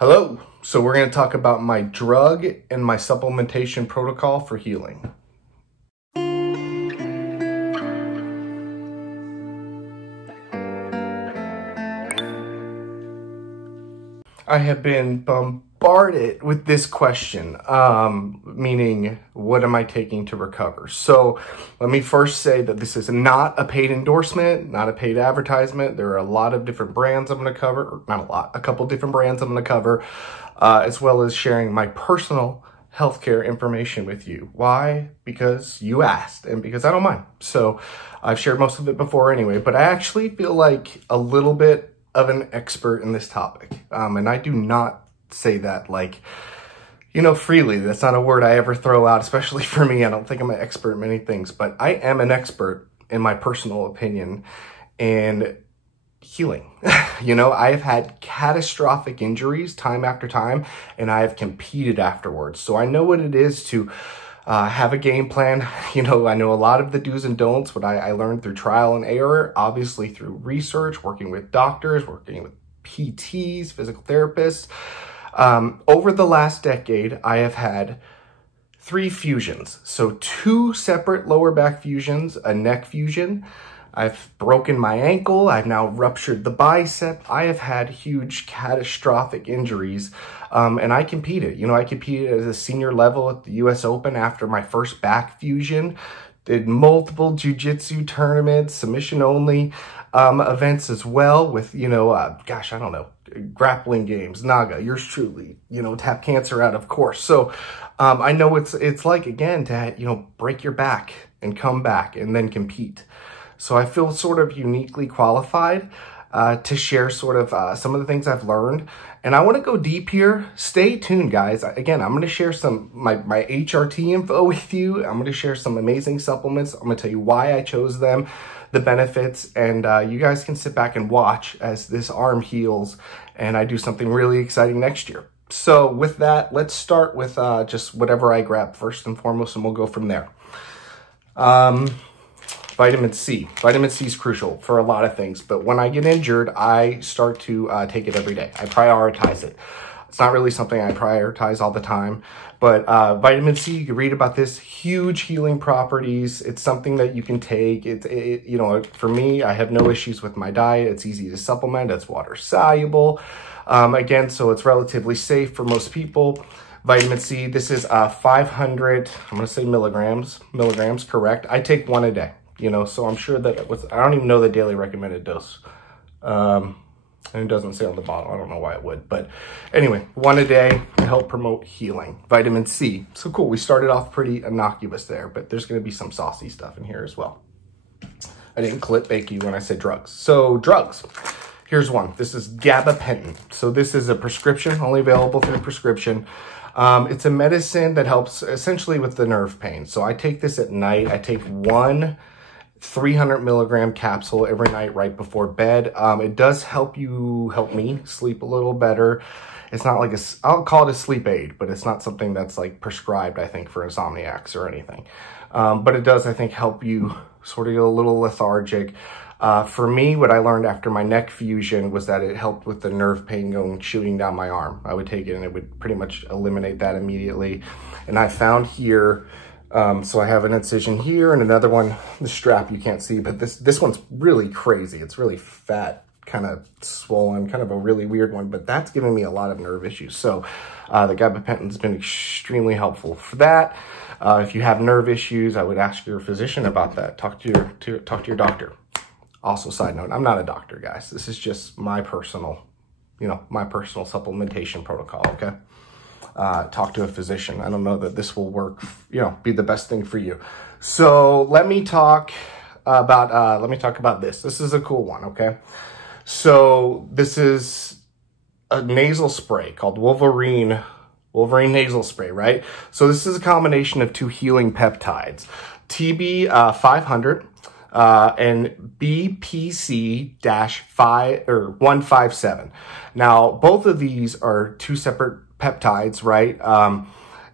Hello, so we're going to talk about my drug and my supplementation protocol for healing. I have been bombarded with this question, meaning what am I taking to recover? So let me first say that this is not a paid endorsement, not a paid advertisement. There are a lot of different brands I'm going to cover, or not a lot, a couple different brands I'm going to cover, as well as sharing my personal healthcare information with you. Why? Because you asked and because I don't mind. So I've shared most of it before anyway, but I actually feel like a little bit of an expert in this topic. And I do not say that like, freely. That's not a word I ever throw out, especially for me. I don't think I'm an expert in many things, but I am an expert in my personal opinion in healing. I've had catastrophic injuries time after time, and I have competed afterwards. So I know what it is to have a game plan. I know a lot of the do's and don'ts, what I learned through trial and error, obviously through research, working with doctors, working with PTs, physical therapists. Over the last decade, I have had 3 fusions. So 2 separate lower back fusions, a neck fusion. I've broken my ankle. I've now ruptured the bicep. I have had huge catastrophic injuries. And I competed. I competed at a senior level at the US Open after my first back fusion. Did multiple jiu-jitsu tournaments, submission only events as well with, grappling games, Naga, yours truly, tap cancer out, of course. So I know it's like, again, to, break your back and come back and then compete. So I feel sort of uniquely qualified to share sort of some of the things I've learned. And I want to go deep here. Stay tuned, guys. Again, I'm going to share some my HRT info with you. I'm going to share some amazing supplements. I'm going to tell you why I chose them, the benefits, and you guys can sit back and watch as this arm heals and I do something really exciting next year. So with that, let's start with just whatever I grab first and foremost, and we'll go from there. Vitamin C. Vitamin C is crucial for a lot of things, but when I get injured, I start to take it every day. I prioritize it. It's not really something I prioritize all the time, but vitamin C, you can read about this, huge healing properties. It's something that you can take. For me, I have no issues with my diet. It's easy to supplement. It's water soluble. Again, so it's relatively safe for most people. Vitamin C, this is 500, I'm going to say milligrams, correct. I take 1 a day. So I'm sure that I don't even know the daily recommended dose. And it doesn't say on the bottle. I don't know why it would. But anyway, 1 a day to help promote healing. Vitamin C. So cool. We started off pretty innocuous there, but there's going to be some saucy stuff in here as well. I didn't clickbait you when I said drugs. So drugs. Here's one. This is gabapentin. So this is a prescription, only available through prescription. It's a medicine that helps essentially with the nerve pain. So I take this at night. I take 1 300 milligram capsule every night right before bed. It does help me sleep a little better. It's not like I'll call it a sleep aid, but it's not something that's like prescribed, I think, for insomniacs or anything. But it does, I think, help you sort of get a little lethargic. For me, what I learned after my neck fusion was that it helped with the nerve pain shooting down my arm. I would take it and it would pretty much eliminate that immediately. And I found here, so I have an incision here and another one, the strap you can't see, but this one's really crazy. It's really fat, kind of swollen, kind of a really weird one, but that's giving me a lot of nerve issues. So the gabapentin's been extremely helpful for that. If you have nerve issues, I would ask your physician about that. Talk to your doctor. Also, side note, I'm not a doctor, guys. This is just my personal, supplementation protocol, okay? Talk to a physician. I don't know that this will work, be the best thing for you. So let me talk about this. This is a cool one, okay? So this is a nasal spray called Wolverine nasal spray, right? So this is a combination of 2 healing peptides, TB 500 and BPC-157. Now, both of these are 2 separate peptides, right?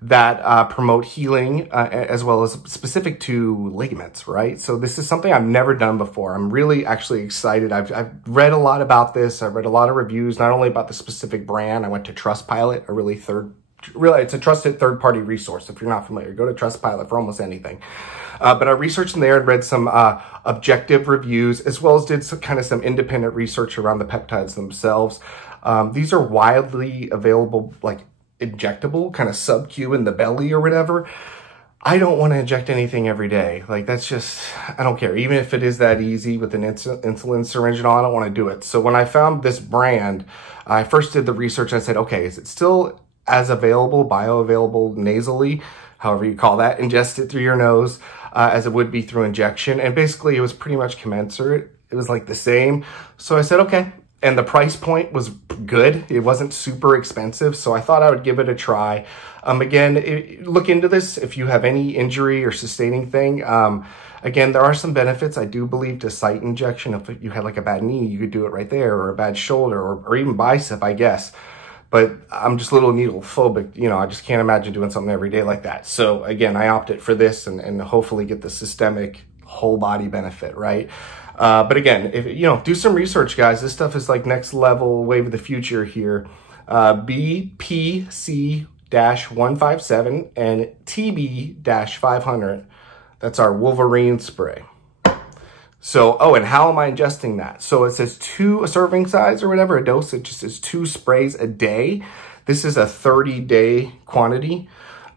that promote healing as well as specific to ligaments, right? So this is something I've never done before. I'm really actually excited. I've read a lot about this. I've read a lot of reviews, not only about the specific brand. I went to Trustpilot, it's a trusted third-party resource. If you're not familiar, go to Trustpilot for almost anything. But I researched in there and read some objective reviews, as well as did some independent research around the peptides themselves. These are widely available, like injectable, kind of sub-Q in the belly or whatever. I don't want to inject anything every day. Like, that's just, I don't care. Even if it is that easy with an insulin syringe and all, I don't want to do it. So when I found this brand, I first did the research. I said, okay, is it still as available, bioavailable nasally, however you call that, ingest it through your nose, as it would be through injection? And basically it was pretty much commensurate. It was like the same. So I said, okay. And the price point was good. It wasn't super expensive. So I thought I would give it a try. Again, look into this if you have any injury or sustaining thing. Again, there are some benefits, I do believe, to site injection. If you had like a bad knee, you could do it right there, or a bad shoulder, or even bicep, I guess. But I'm just a little needle phobic. You know, I just can't imagine doing something every day like that. So again, I opted for this and hopefully get the systemic whole body benefit, right? But again, if you know, do some research, guys. This stuff is like next level, wave of the future here. BPC-157 and TB-500. That's our Wolverine spray. So, oh, and how am I ingesting that? So it says a serving size or whatever, a dose. It just says 2 sprays a day. This is a 30-day quantity.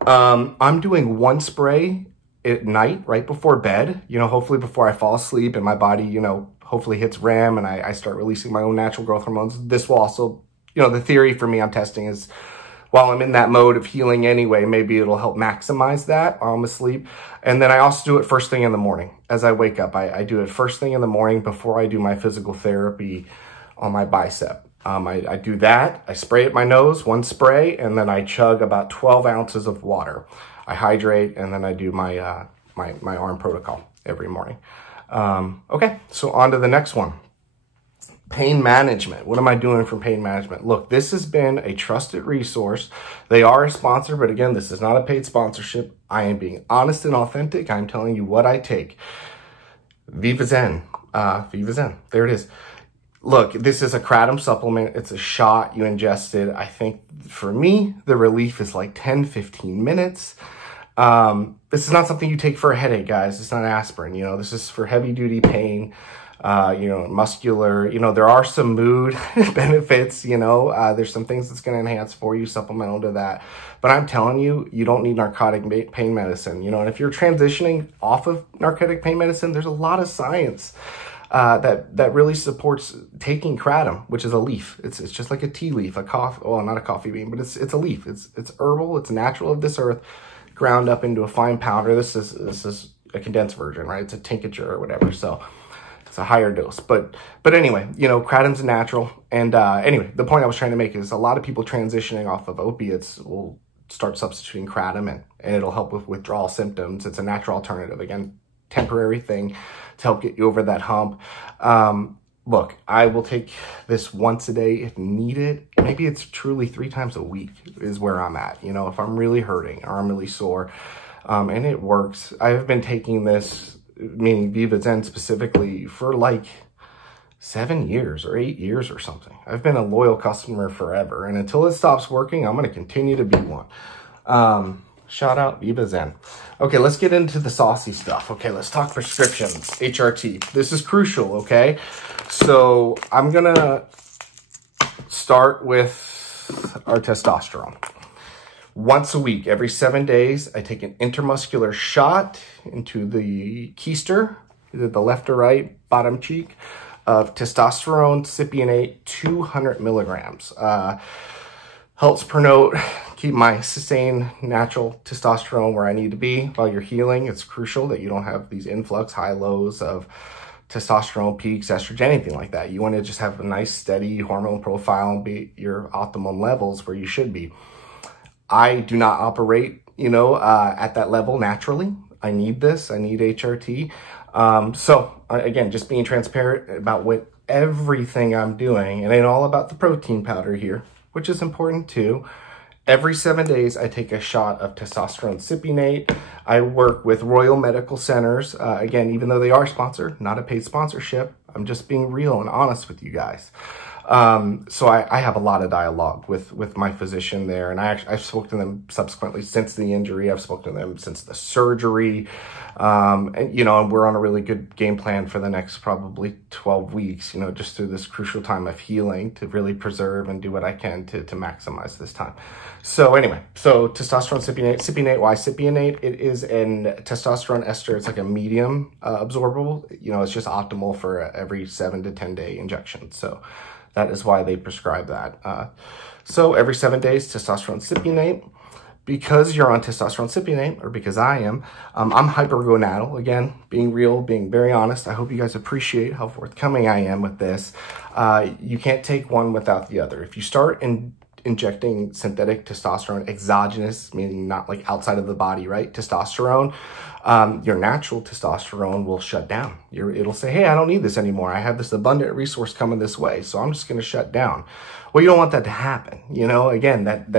I'm doing 1 spray at night, right before bed, you know, hopefully before I fall asleep and my body, you know, hopefully hits REM and I start releasing my own natural growth hormones. This will also, you know, the theory for me I'm testing is while I'm in that mode of healing anyway, maybe it'll help maximize that while I'm asleep. And then I also do it first thing in the morning as I wake up. I do it first thing in the morning before I do my physical therapy on my bicep. I do that. I spray at my nose, 1 spray, and then I chug about 12 ounces of water. I hydrate, and then I do my my arm protocol every morning. Okay, so on to the next one. Pain management. What am I doing for pain management? Look, this has been a trusted resource. They are a sponsor, but again, this is not a paid sponsorship. I am being honest and authentic. I'm telling you what I take. VivaZen. VivaZen. There it is. Look, this is a kratom supplement. It's a shot. You ingest it. I think for me, the relief is like 10, 15 minutes. This is not something you take for a headache, guys. It's not aspirin. You know, this is for heavy duty pain. You know, muscular, you know, there are some mood benefits, you know, there's some things that's going to enhance for you, supplemental to that. But I'm telling you, you don't need narcotic pain medicine, you know, and if you're transitioning off of narcotic pain medicine, there's a lot of science that really supports taking kratom, which is a leaf. It's just like a tea leaf, a coffee, well, not a coffee bean, but it's a leaf. It's herbal, it's natural of this earth, ground up into a fine powder. This is a condensed version, right? It's a tincture or whatever. So it's a higher dose, but anyway, you know, kratom's natural. And anyway, the point I was trying to make is a lot of people transitioning off of opiates will start substituting kratom and it'll help with withdrawal symptoms. It's a natural alternative, again, temporary thing to help get you over that hump. Look, I will take this once a day if needed. Maybe it's truly 3 times a week is where I'm at. You know, if I'm really hurting or I'm really sore, and it works. I've been taking this, meaning VivaZen specifically, for like 7 years or 8 years or something. I've been a loyal customer forever, and until it stops working, I'm going to continue to be one. Shout out VivaZen. Okay, let's get into the saucy stuff. Okay, let's talk prescriptions, HRT. This is crucial, okay? So I'm going to start with our testosterone. Once a week, every 7 days, I take an intramuscular shot into the keister, either the left or right, bottom cheek, of testosterone cypionate, 200 milligrams. Helps promote, keep my sustained natural testosterone where I need to be while you're healing. It's crucial that you don't have these influx, high lows of testosterone peaks, estrogen, anything like that. You want to just have a nice steady hormone profile and be your optimum levels where you should be. I do not operate, you know, at that level naturally. I need this. I need HRT. So again, just being transparent about what everything I'm doing. It ain't all about the protein powder here, which is important too. Every 7 days, I take a shot of testosterone cypionate. I work with Royal Medical Centers. Again, even though they are sponsored, not a paid sponsorship, I'm just being real and honest with you guys. So I have a lot of dialogue with my physician there, and I've spoken to them subsequently since the injury. I've spoken to them since the surgery. And, you know, and we're on a really good game plan for the next probably 12 weeks, you know, just through this crucial time of healing to really preserve and do what I can to maximize this time. So anyway, so testosterone cypionate, why cypionate? It is an testosterone ester. It's like a medium absorbable, you know, it's just optimal for every 7 to 10 day injection. So that is why they prescribe that. So every 7 days, testosterone cypionate. Because you're on testosterone cypionate, or because I am, I'm hypergonadal. Again, being real, being very honest. I hope you guys appreciate how forthcoming I am with this. You can't take one without the other. If you start injecting synthetic testosterone, exogenous, meaning not like outside of the body, right? Testosterone, your natural testosterone will shut down. It'll say, hey, I don't need this anymore. I have this abundant resource coming this way, so I'm just going to shut down. Well, you don't want that to happen. You know, again, that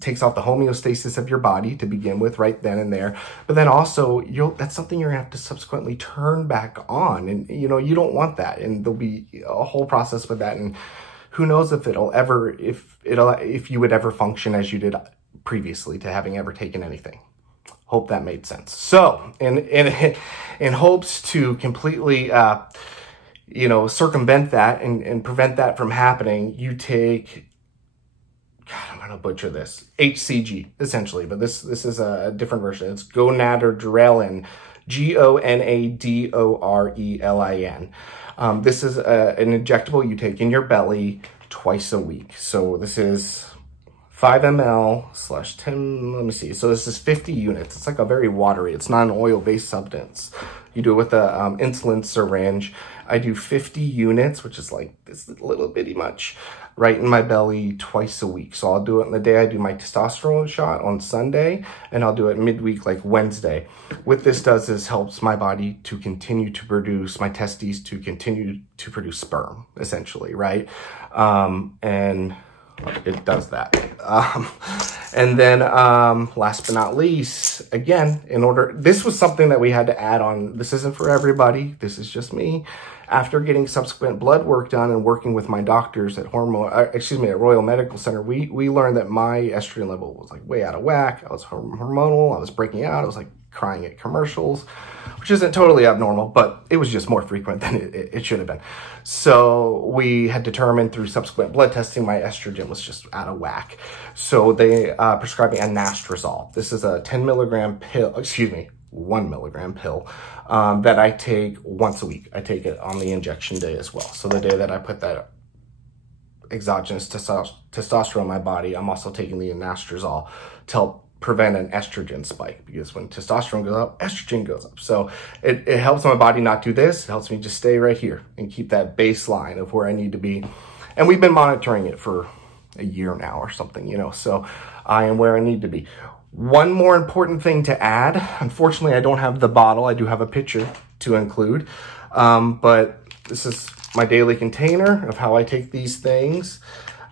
takes off the homeostasis of your body to begin with right then and there. But then also, that's something you're going to have to subsequently turn back on. And, you know, you don't want that. And there'll be a whole process with that. And who knows if if you would ever function as you did previously to having ever taken anything. Hope that made sense. So, in hopes to completely, you know, circumvent that and prevent that from happening, you take, God, I'm going to butcher this, HCG, essentially, but this is a different version. It's gonadotropin, GONADORELIN. This is an injectable you take in your belly twice a week. So this is 5 ml/10, let me see. So this is 50 units. It's like a very watery, it's not an oil-based substance. You do it with a insulin syringe. I do 50 units, which is like this little bitty much, right in my belly twice a week. So I'll do it in the day. I do my testosterone shot on Sunday, and I'll do it midweek, like Wednesday. What this does is helps my body to continue to produce, my testes to continue to produce sperm, essentially, right? And it does that. And then last but not least, again, this was something that we had to add on. This isn't for everybody. This is just me. After getting subsequent blood work done and working with my doctors at Royal Medical Center, we learned that my estrogen level was like way out of whack. I was hormonal. I was breaking out. I was like crying at commercials, which isn't totally abnormal, but it was just more frequent than it should have been. So we had determined through subsequent blood testing, my estrogen was just out of whack. So they prescribed me anastrozole. This is a 1 milligram pill that I take once a week. I take it on the injection day as well. So the day that I put that exogenous testosterone in my body, I'm also taking the anastrozole to help prevent an estrogen spike, because when testosterone goes up, estrogen goes up. So it helps my body not do this. It helps me just stay right here and keep that baseline of where I need to be. And we've been monitoring it for a year now or something, you know, so I am where I need to be. One more important thing to add. Unfortunately, I don't have the bottle. I do have a picture to include, but this is my daily container of how I take these things.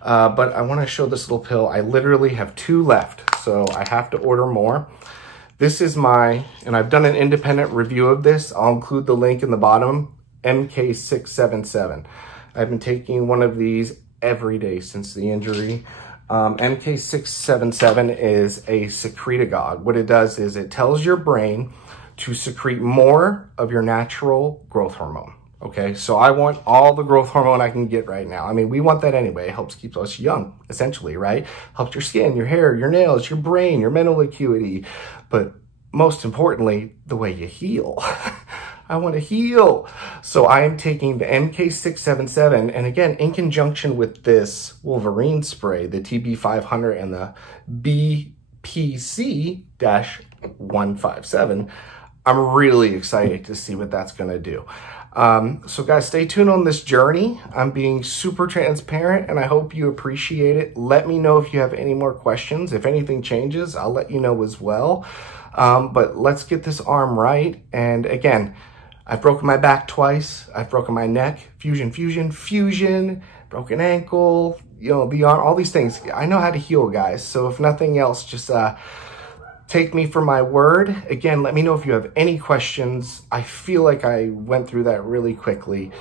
But I want to show this little pill. I literally have 2 left, so I have to order more. This is and I've done an independent review of this. I'll include the link in the bottom, MK677. I've been taking one of these every day since the injury. MK677 is a secretagogue. What it does is it tells your brain to secrete more of your natural growth hormone. Okay, so I want all the growth hormone I can get right now. I mean, we want that anyway. It helps keep us young, essentially, right? Helps your skin, your hair, your nails, your brain, your mental acuity. But most importantly, the way you heal. I want to heal. So I am taking the MK677, and again, in conjunction with this Wolverine spray, the TB500 and the BPC-157, I'm really excited to see what that's going to do. So guys, stay tuned on this journey. I'm being super transparent, and I hope you appreciate it. Let me know if you have any more questions. If anything changes, I'll let you know as well. But let's get this arm right. And again, I've broken my back twice. I've broken my neck. Fusion. broken ankle, you know, the arm, all these things. I know how to heal, guys. So if nothing else, just take me for my word. Again, let me know if you have any questions. I feel like I went through that really quickly.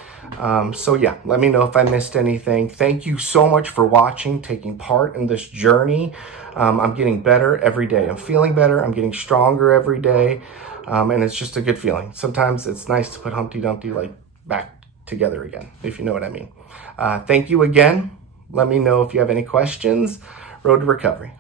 So yeah, let me know if I missed anything. Thank you so much for watching, taking part in this journey. I'm getting better every day. I'm feeling better. I'm getting stronger every day. And it's just a good feeling. Sometimes it's nice to put Humpty Dumpty like back together again, if you know what I mean. Thank you again. Let me know if you have any questions. Road to recovery.